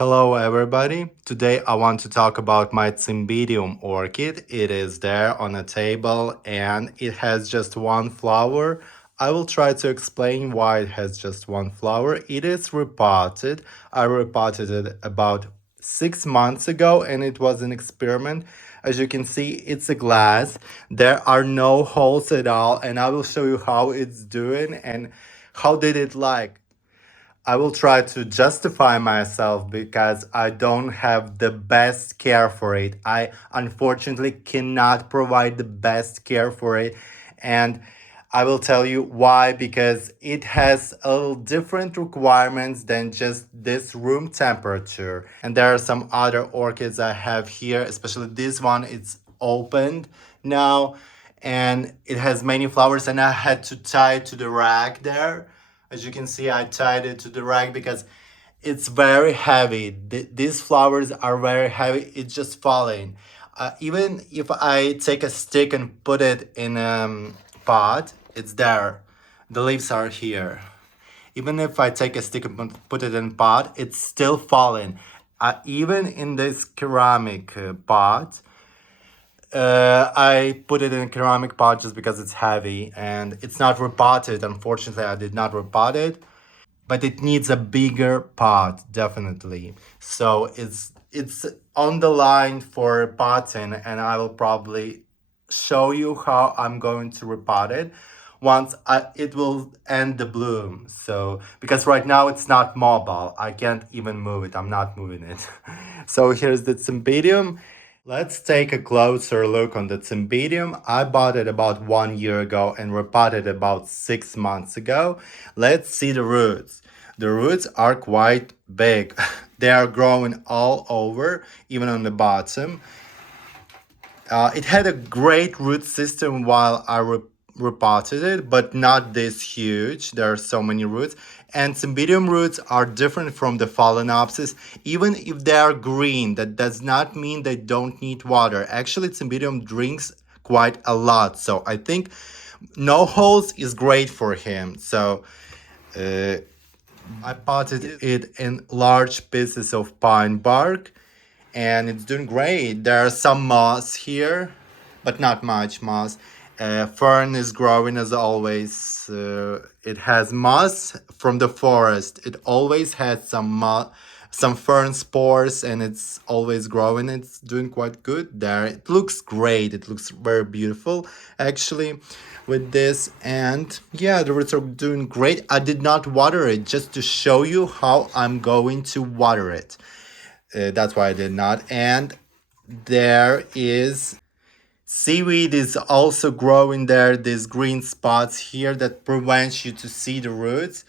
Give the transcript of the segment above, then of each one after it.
Hello everybody. Today I want to talk about my Cymbidium orchid. It is there on a table and it has just one flower. I will try to explain why it has just one flower. It is repotted. I repotted it about 6 months ago and it was an experiment. As you can see, it's a glass. There are no holes at all and I will show you how it's doing and how did it like. I will try to justify myself because I don't have the best care for it. I unfortunately cannot provide the best care for it. And I will tell you why, because it has a little different requirements than just this room temperature. And there are some other orchids I have here, especially this one, it's opened now and it has many flowers and I had to tie it to the rack there. As you can see, I tied it to the rack because it's very heavy. These flowers are very heavy. It's just falling. Even if I take a stick and put it in a pot, it's there. The leaves are here. Even if I take a stick and put it in pot, it's still falling. Even in this ceramic pot, I put it in a ceramic pot just because it's heavy and it's not repotted. Unfortunately, I did not repot it, but it needs a bigger pot, definitely. So it's on the line for potting, and I will probably show you how I'm going to repot it once it will end the bloom. So because right now it's not mobile, I can't even move it. I'm not moving it. So here's the Cymbidium. Let's take a closer look on the Cymbidium. I bought it about 1 year ago and repotted about 6 months ago. Let's see the roots. The roots are quite big. They are growing all over, even on the bottom. It had a great root system while I repotted it, but not this huge. There are so many roots. And Cymbidium roots are different from the Phalaenopsis. Even if they are green, that does not mean they don't need water. Actually, Cymbidium drinks quite a lot. So I think no holes is great for him. So I potted it in large pieces of pine bark and it's doing great. There are some moss here, but not much moss. Fern is growing as always. It has moss from the forest. It always has some fern spores, and it's always growing. It's doing quite good there. It looks great. It looks very beautiful, actually, with this. And yeah, the roots are doing great. I did not water it just to show you how I'm going to water it. That's why I did not. And there is seaweed is also growing there. These green spots here that prevents you to see the roots.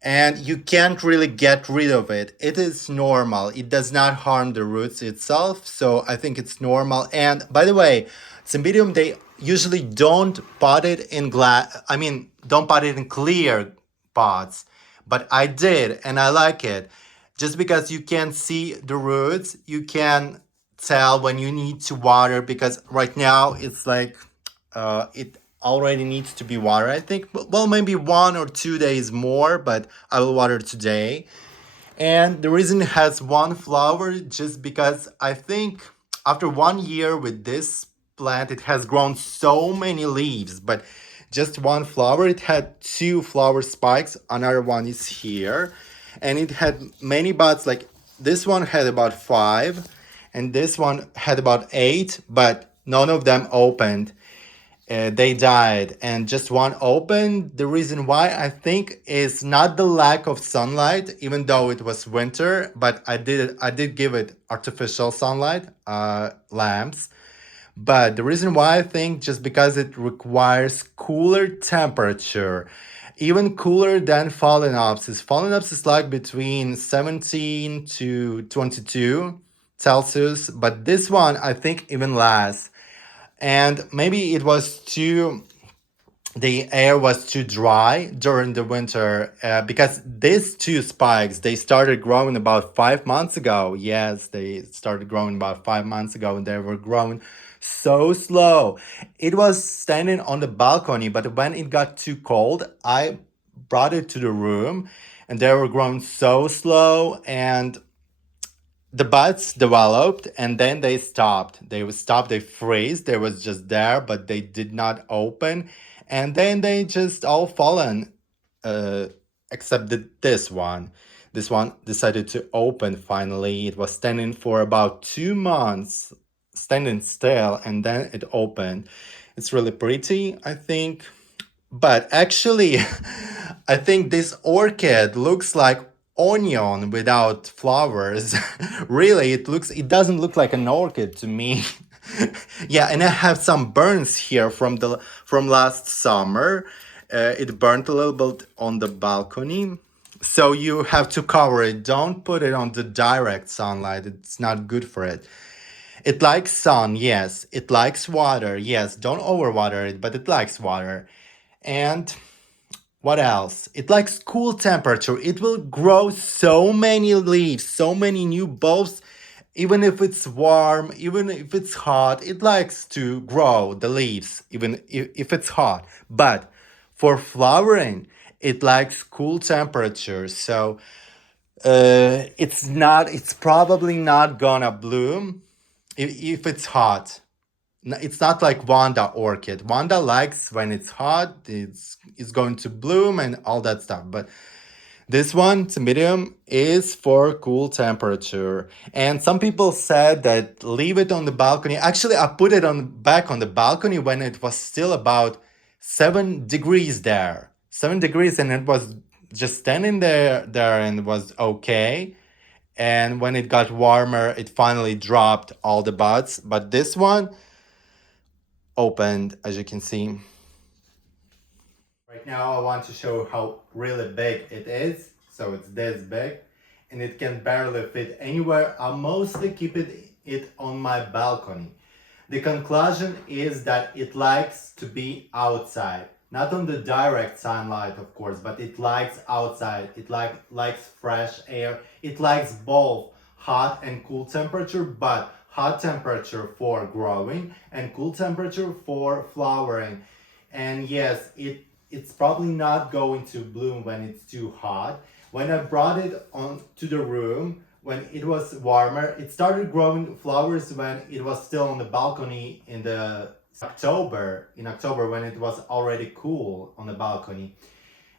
And you can't really get rid of it. It is normal. It does not harm the roots itself. So I think it's normal. And by the way, Cymbidium, they usually don't pot it in glass. I mean, don't pot it in clear pots. But I did, and I like it. Just because you can see the roots, you can tell when you need to water, because right now it's like it already needs to be watered. I think, well, maybe 1 or 2 days more, but I will water today. And the reason it has one flower, just because I think after 1 year with this plant, it has grown so many leaves, but just one flower. It had two flower spikes. Another one is here. And it had many buds. Like this one had about 5, and this one had about 8, but none of them opened. They died, and just one opened. The reason why, I think, is not the lack of sunlight, even though it was winter, but I did give it artificial sunlight, lamps. But the reason why, I think, just because it requires cooler temperature, even cooler than Phalaenopsis. Phalaenopsis like between 17 to 22 Celsius, but this one, I think, even less. And maybe it was the air was too dry during the winter, because these two spikes, they started growing about 5 months ago. Yes, they started growing about 5 months ago, and they were growing so slow. It was standing on the balcony, but when it got too cold, I brought it to the room, and they were growing so slow. And the buds developed and then they stopped. They stopped, they freeze. They was just there, but they did not open. And then they just all fallen, uh, except this one. This one decided to open finally. It was standing for about 2 months, standing still, and then it opened. It's really pretty, I think. But actually, I think this orchid looks like onion without flowers. Really, it doesn't look like an orchid to me. Yeah, and I have some burns here from last summer. It burnt a little bit on the balcony. So you have to cover it. Don't put it on the direct sunlight. It's not good for it. It likes sun, yes. It likes water, yes. Don't overwater it, but it likes water. And what else? It likes cool temperature. It will grow so many leaves, so many new bulbs, even if it's warm, even if it's hot. It likes to grow the leaves, even if it's hot. But for flowering, it likes cool temperature. So it's probably not gonna bloom if it's hot. It's not like Wanda orchid. Wanda likes when it's hot, it's going to bloom and all that stuff. But this one, Cymbidium, is for cool temperature. And some people said that leave it on the balcony. Actually, I put it on back on the balcony when it was still about 7 degrees there. 7 degrees, and it was just standing there and was okay. And when it got warmer, it finally dropped all the buds. But this one opened, as you can see. Right now I want to show how really big it is. So it's this big and it can barely fit anywhere. I mostly keep it on my balcony. The conclusion is that it likes to be outside. Not on the direct sunlight, of course, but it likes outside. It likes fresh air. It likes both hot and cool temperature, but hot temperature for growing and cool temperature for flowering. And yes, it's probably not going to bloom when it's too hot. When I brought it on to the room, when it was warmer, it started growing flowers when it was still on the balcony in October when it was already cool on the balcony.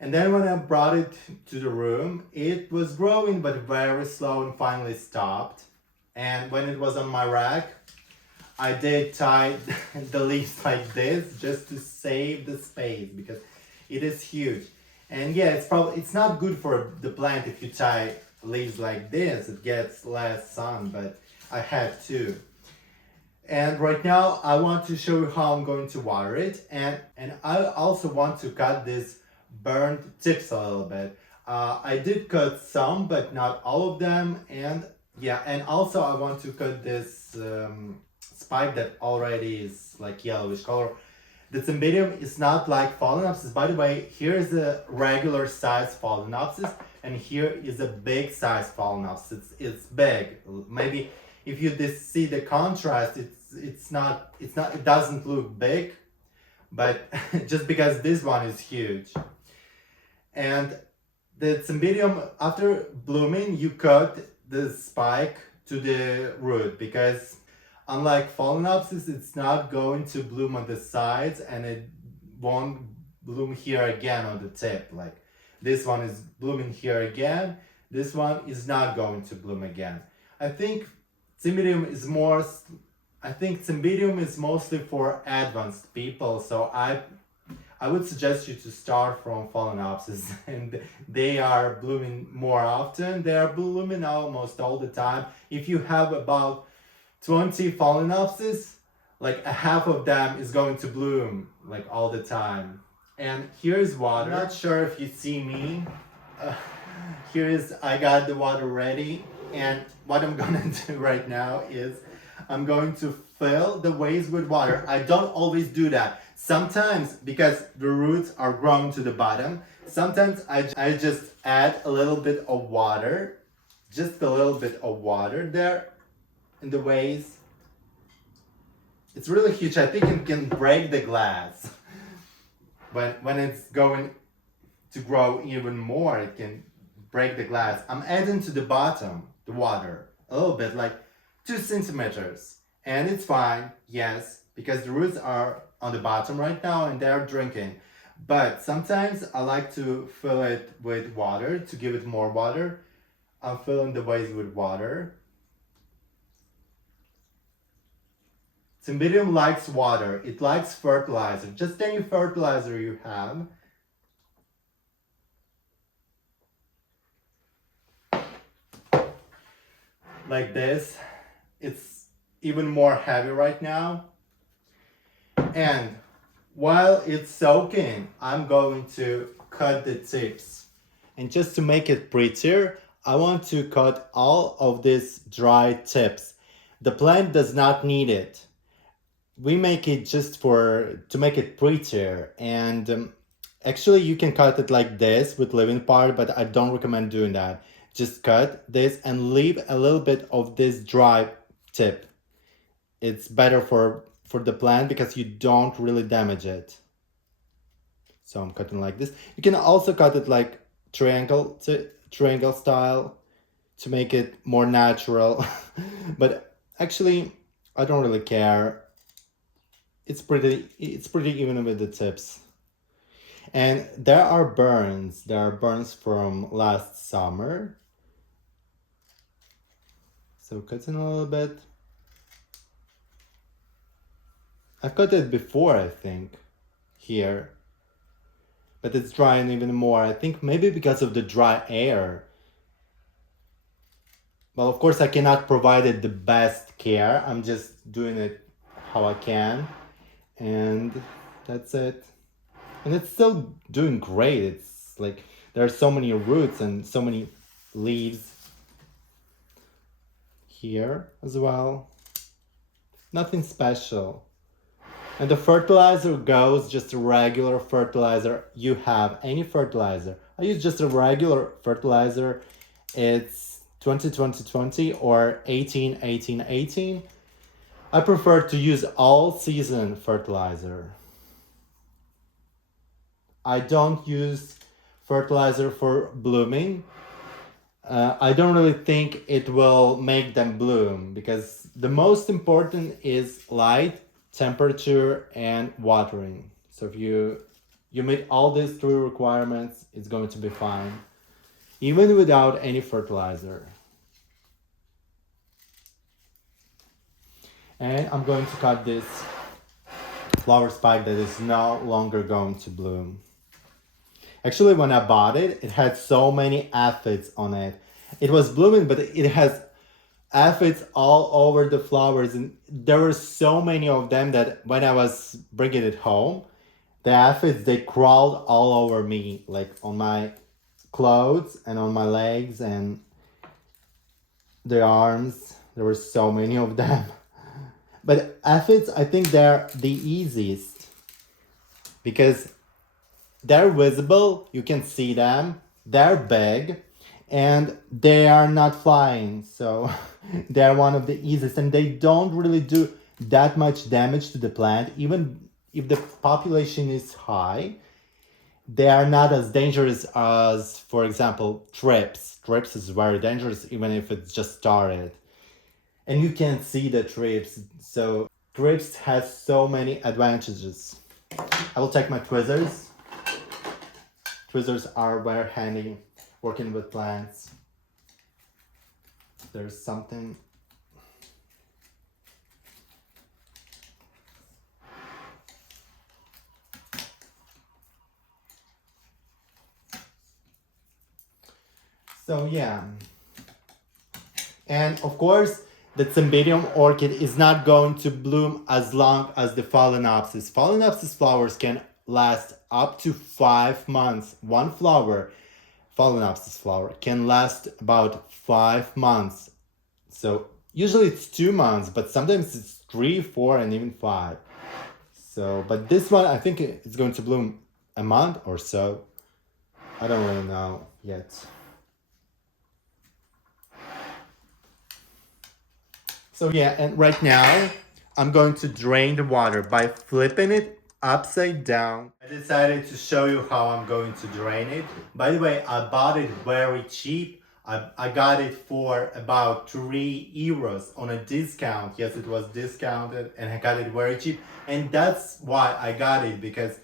And then when I brought it to the room, it was growing but very slow and finally stopped. And when it was on my rack, I did tie the leaves like this just to save the space because it is huge. And yeah, it's not good for the plant if you tie leaves like this. It gets less sun, but I had to. And right now I want to show you how I'm going to water it, and I also want to cut this burnt tips a little bit. I did cut some, but not all of them, and yeah, and also I want to cut this spike that already is like yellowish color. The Cymbidium is not like Phalaenopsis. By the way, here is a regular size Phalaenopsis, and here is a big size Phalaenopsis. It's big. Maybe if you see the contrast, it doesn't look big, but just because this one is huge. And the Cymbidium, after blooming, you cut the spike to the root because unlike Phalaenopsis, it's not going to bloom on the sides and it won't bloom here again on the tip. Like this one is blooming here again. This one is not going to bloom again. I think Cymbidium is mostly for advanced people. So I would suggest you to start from Phalaenopsis, and they are blooming more often. They are blooming almost all the time. If you have about 20 Phalaenopsis, like a half of them is going to bloom like all the time. And here's water. I'm not sure if you see me. I got the water ready, and what I'm gonna do right now is I'm going to fill the vase with water. I don't always do that. Sometimes, because the roots are growing to the bottom, sometimes I just add a little bit of water, just a little bit of water there in the vase. It's really huge. I think it can break the glass. When it's going to grow even more, it can break the glass. I'm adding to the bottom the water. a little bit, like 2 centimeters. And it's fine, yes, because the roots are on the bottom right now and they're drinking. But sometimes I like to fill it with water to give it more water. I'm filling the vase with water. Cymbidium likes water. It likes fertilizer. Just any fertilizer you have. Like this. It's even more heavy right now. And while it's soaking, I'm going to cut the tips. And just to make it prettier, I want to cut all of these dry tips. The plant does not need it. We make it just to make it prettier. And actually you can cut it like this with living part, but I don't recommend doing that. Just cut this and leave a little bit of this dry tip. It's better for the plant because you don't really damage it. So I'm cutting like this. You can also cut it like triangle style to make it more natural. But actually I don't really care. It's pretty even with the tips. And there are burns. There are burns from last summer. So cutting a little bit. I've cut it before, I think, here. But it's drying even more. I think maybe because of the dry air. Well, of course, I cannot provide it the best care. I'm just doing it how I can. And that's it. And it's still doing great. It's like there are so many roots and so many leaves here as well. Nothing special. And the fertilizer goes just a regular fertilizer. You have any fertilizer. I use just a regular fertilizer. It's 20-20-20 or 18-18-18. I prefer to use all season fertilizer. I don't use fertilizer for blooming. I don't really think it will make them bloom because the most important is light, temperature, and watering. So if you meet all these 3 requirements, it's going to be fine, even without any fertilizer. And I'm going to cut this flower spike that is no longer going to bloom. Actually, when I bought it, it had so many aphids on it. It was blooming, but it has aphids all over the flowers. And there were so many of them that when I was bringing it home, the aphids, they crawled all over me, like on my clothes and on my legs and the arms. There were so many of them. But aphids, I think they're the easiest because they're visible, you can see them, they're big, and they are not flying. So they're one of the easiest and they don't really do that much damage to the plant. Even if the population is high, they are not as dangerous as, for example, thrips. Thrips is very dangerous even if it's just started. And you can see the thrips. So thrips has so many advantages. I will take my tweezers. Tweezers are very handy working with plants. There's something. So yeah. And of course, the Cymbidium orchid is not going to bloom as long as the Phalaenopsis. Phalaenopsis flowers can last up to 5 months. One flower, Phalaenopsis flower, can last about 5 months. So usually it's 2 months, but sometimes it's 3, 4, and even 5. So, but this one, I think it's going to bloom a month or so. I don't really know yet. So yeah, and right now I'm going to drain the water by flipping it upside down. I decided to show you how I'm going to drain it. By the way, I bought it very cheap. I got it for about €3 on a discount. Yes, it was discounted and I got it very cheap. And that's why I got it, because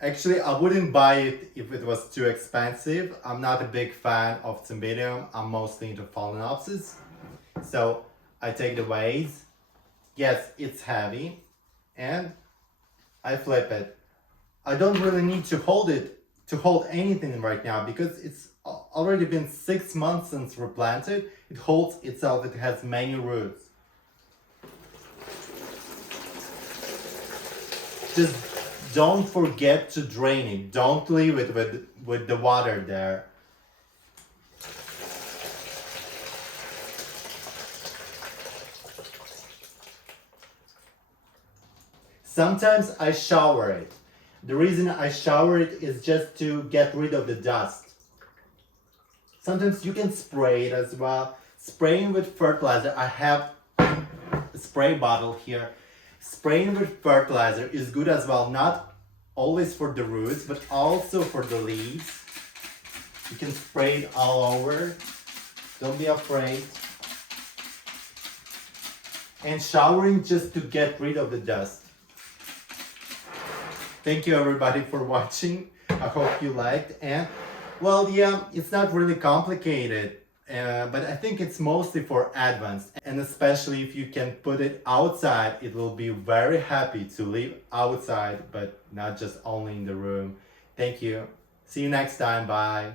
actually I wouldn't buy it if it was too expensive. I'm not a big fan of Cymbidium. I'm mostly into Phalaenopsis. So I take the vase. Yes, it's heavy. And I flip it. I don't really need to hold anything right now because it's already been 6 months since replanted. It holds itself, it has many roots. Just don't forget to drain it. Don't leave it with the water there. Sometimes I shower it. The reason I shower it is just to get rid of the dust. Sometimes you can spray it as well. Spraying with fertilizer, I have a spray bottle here. Spraying with fertilizer is good as well, not always for the roots, but also for the leaves. You can spray it all over. Don't be afraid. And showering just to get rid of the dust. Thank you everybody for watching. I hope you liked. And well, yeah, it's not really complicated, but I think it's mostly for advanced. And especially if you can put it outside, it will be very happy to live outside, but not just only in the room. Thank you. See you next time. Bye.